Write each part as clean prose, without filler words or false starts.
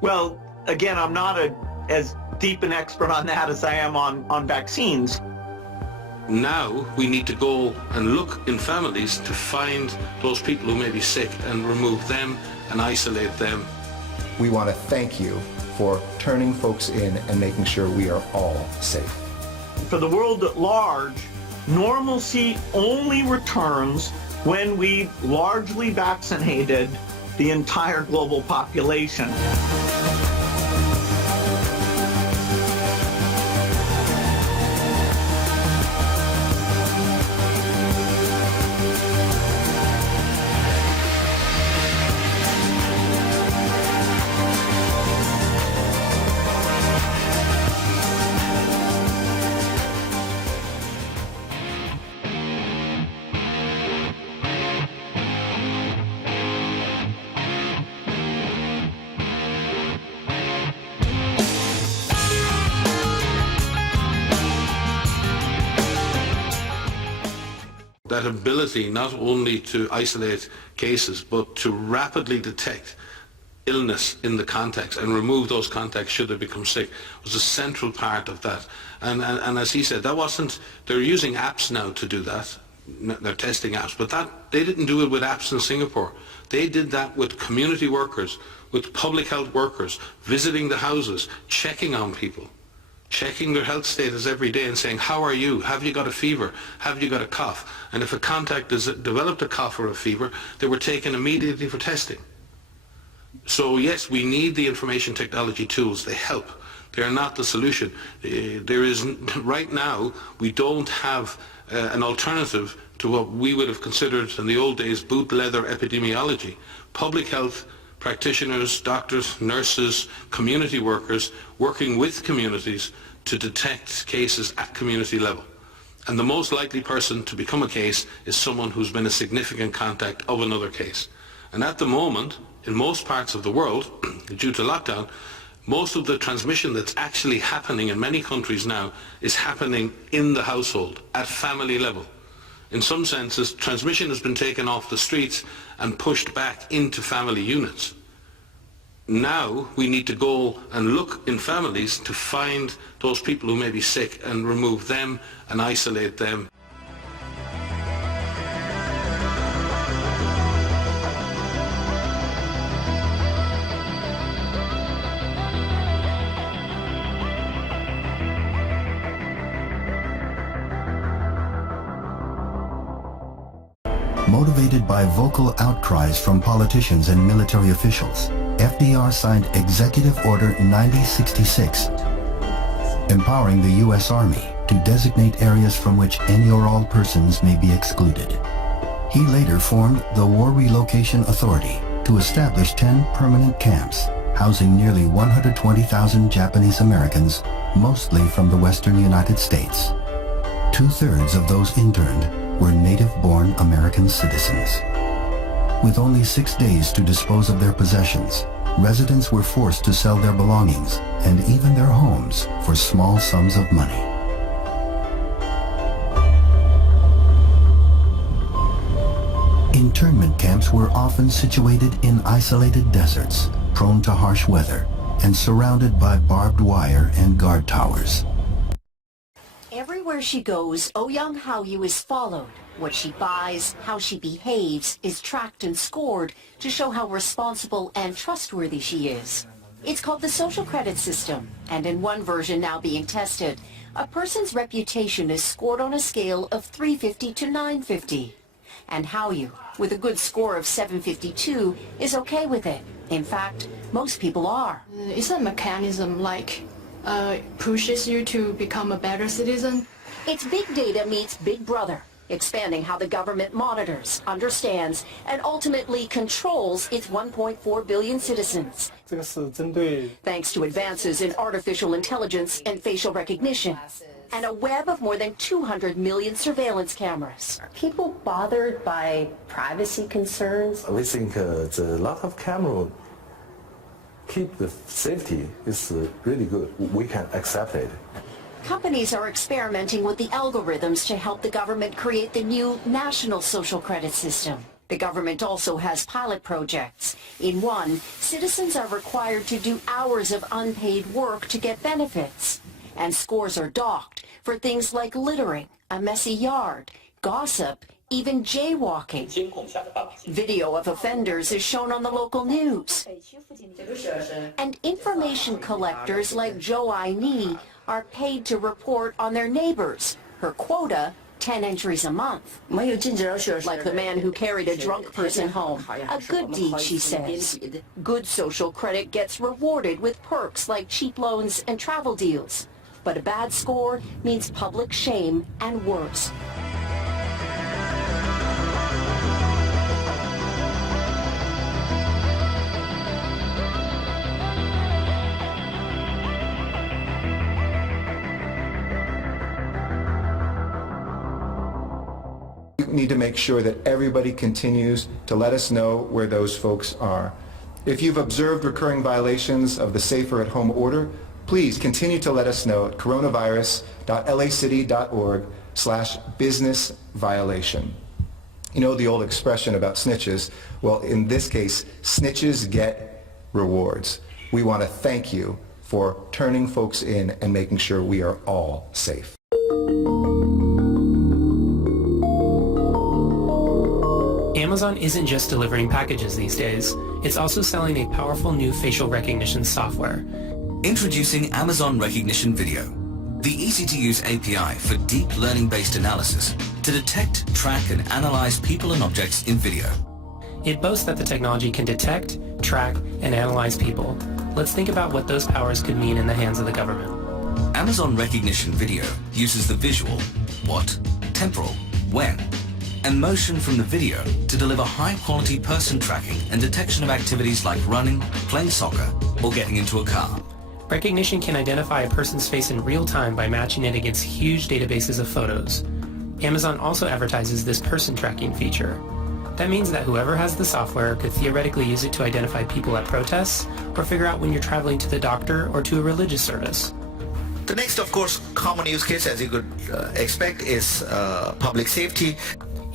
Well, again, I'm not as deep an expert on that as I am on vaccines. Now we need to go and look in families to find those people who may be sick and remove them and isolate them. We want to thank you for turning folks in and making sure we are all safe. For the world at large, normalcy only returns when we've largely vaccinated the entire global population. That ability not only to isolate cases, but to rapidly detect illness in the context and remove those contacts should they become sick was a central part of that. And as he said, that wasn't, they're using apps now to do that. They're testing apps, but they didn't do it with apps in Singapore. They did that with community workers, with public health workers, visiting the houses, checking on people, checking their health status every day and saying, how are you? Have you got a fever? Have you got a cough? And if a contact has developed a cough or a fever, they were taken immediately for testing. So yes, we need the information technology tools. They help. They are not the solution. Right now, we don't have an alternative to what we would have considered in the old days boot leather epidemiology. Public health practitioners, doctors, nurses, community workers working with communities to detect cases at community level. And the most likely person to become a case is someone who's been a significant contact of another case. And at the moment, in most parts of the world, due to lockdown, most of the transmission that's actually happening in many countries now is happening in the household, at family level. In some senses, transmission has been taken off the streets and pushed back into family units. Now we need to go and look in families to find those people who may be sick and remove them and isolate them. Motivated by vocal outcries from politicians and military officials, FDR signed Executive Order 9066, empowering the U.S. Army to designate areas from which any or all persons may be excluded. He later formed the War Relocation Authority to establish 10 permanent camps, housing nearly 120,000 Japanese Americans, mostly from the western United States. 2/3 of those interned were native-born American citizens. With only 6 days to dispose of their possessions, residents were forced to sell their belongings and even their homes for small sums of money. Internment camps were often situated in isolated deserts, prone to harsh weather, and surrounded by barbed wire and guard towers. Everywhere she goes, Oh-Young Hao-Yu is followed. What she buys, how she behaves, is tracked and scored to show how responsible and trustworthy she is. It's called the social credit system, and in one version now being tested, a person's reputation is scored on a scale of 350 to 950. And Hao-Yu, with a good score of 752, is okay with it. In fact, most people are. It's a mechanism pushes you to become a better citizen. It's big data meets Big Brother, expanding how the government monitors, understands, and ultimately controls its 1.4 billion citizens. Thanks to advances in artificial intelligence and facial recognition, and a web of more than 200 million surveillance cameras. Are people bothered by privacy concerns? We think the lot of camera keep the safety is really good. We can accept it. Companies are experimenting with the algorithms to help the government create the new national social credit system. The government also has pilot projects. In one, citizens are required to do hours of unpaid work to get benefits. And scores are docked for things like littering, a messy yard, gossip, even jaywalking. Video of offenders is shown on the local news. And information collectors like Zhou Aini are paid to report on their neighbors. Her quota, 10 entries a month. Like the man who carried a drunk person home. A good deed, she says. Good social credit gets rewarded with perks like cheap loans and travel deals. But a bad score means public shame and worse. We need to make sure that everybody continues to let us know where those folks are. If you've observed recurring violations of the Safer at Home order, please continue to let us know at coronavirus.lacity.org/business violation. You know the old expression about snitches? Well, in this case, snitches get rewards. We want to thank you for turning folks in and making sure we are all safe. Amazon isn't just delivering packages these days. It's also selling a powerful new facial recognition software. Introducing Amazon Recognition Video, the easy-to-use API for deep learning-based analysis to detect, track, and analyze people and objects in video. It boasts that the technology can detect, track, and analyze people. Let's think about what those powers could mean in the hands of the government. Amazon Recognition Video uses the visual, what, temporal, when, and motion from the video to deliver high-quality person tracking and detection of activities like running, playing soccer, or getting into a car. Recognition can identify a person's face in real time by matching it against huge databases of photos. Amazon also advertises this person tracking feature. That means that whoever has the software could theoretically use it to identify people at protests or figure out when you're traveling to the doctor or to a religious service. The next, of course, common use case, as you could expect, is public safety.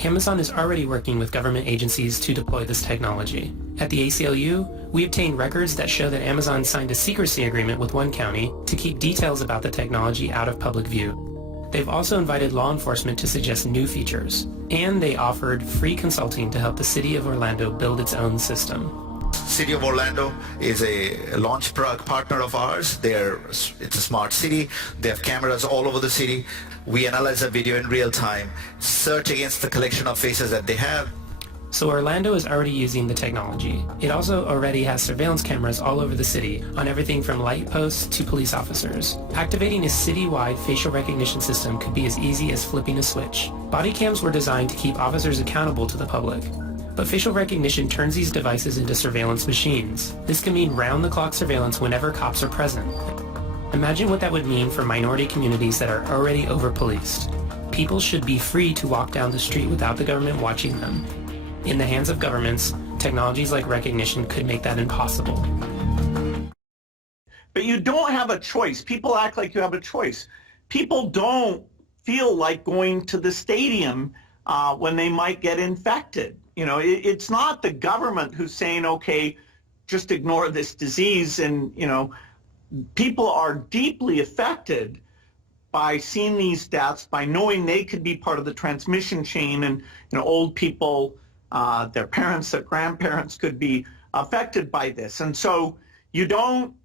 Amazon is already working with government agencies to deploy this technology. At the ACLU, we obtained records that show that Amazon signed a secrecy agreement with one county to keep details about the technology out of public view. They've also invited law enforcement to suggest new features, and they offered free consulting to help the city of Orlando build its own system. City of Orlando is a launch partner of ours. It's a smart city. They have cameras all over the city. We analyze the video in real time, search against the collection of faces that they have. So Orlando is already using the technology. It also already has surveillance cameras all over the city on everything from light posts to police officers. Activating a city-wide facial recognition system could be as easy as flipping a switch. Body cams were designed to keep officers accountable to the public. But facial recognition turns these devices into surveillance machines. This can mean round-the-clock surveillance whenever cops are present. Imagine what that would mean for minority communities that are already over-policed. People should be free to walk down the street without the government watching them. In the hands of governments, technologies like recognition could make that impossible. But you don't have a choice. People act like you have a choice. People don't feel like going to the stadium when they might get infected. You know, it's not the government who's saying, okay, just ignore this disease. And, you know, people are deeply affected by seeing these deaths, by knowing they could be part of the transmission chain, and, you know, old people, their parents, their grandparents could be affected by this. And so you don't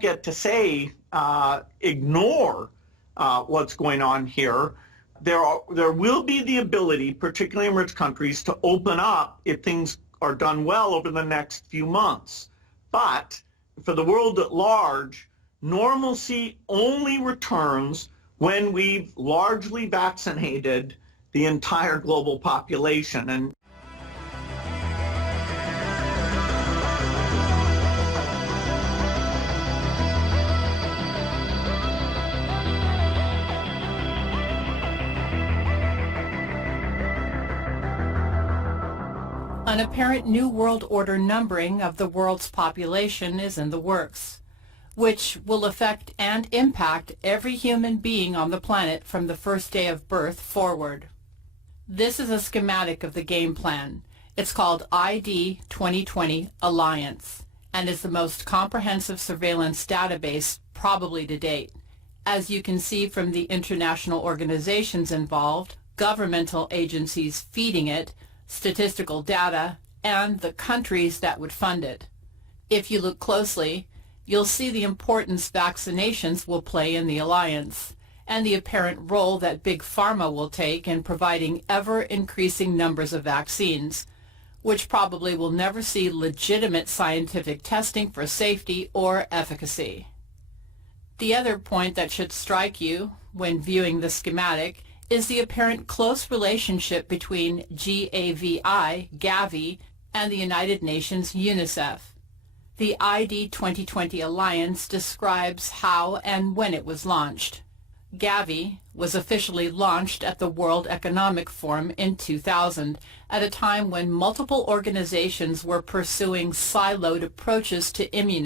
get to say, ignore what's going on here. There will be the ability, particularly in rich countries, to open up if things are done well over the next few months. But for the world at large, normalcy only returns when we've largely vaccinated the entire global population. And an apparent New World Order numbering of the world's population is in the works, which will affect and impact every human being on the planet from the first day of birth forward. This is a schematic of the game plan. It's called ID 2020 Alliance and is the most comprehensive surveillance database probably to date. As you can see from the international organizations involved, governmental agencies feeding it, statistical data, and the countries that would fund it. If you look closely, you'll see the importance vaccinations will play in the alliance, and the apparent role that Big Pharma will take in providing ever-increasing numbers of vaccines, which probably will never see legitimate scientific testing for safety or efficacy. The other point that should strike you when viewing the schematic is the apparent close relationship between Gavi, and the United Nations UNICEF. The ID 2020 Alliance describes how and when it was launched. Gavi was officially launched at the World Economic Forum in 2000, at a time when multiple organizations were pursuing siloed approaches to immunization.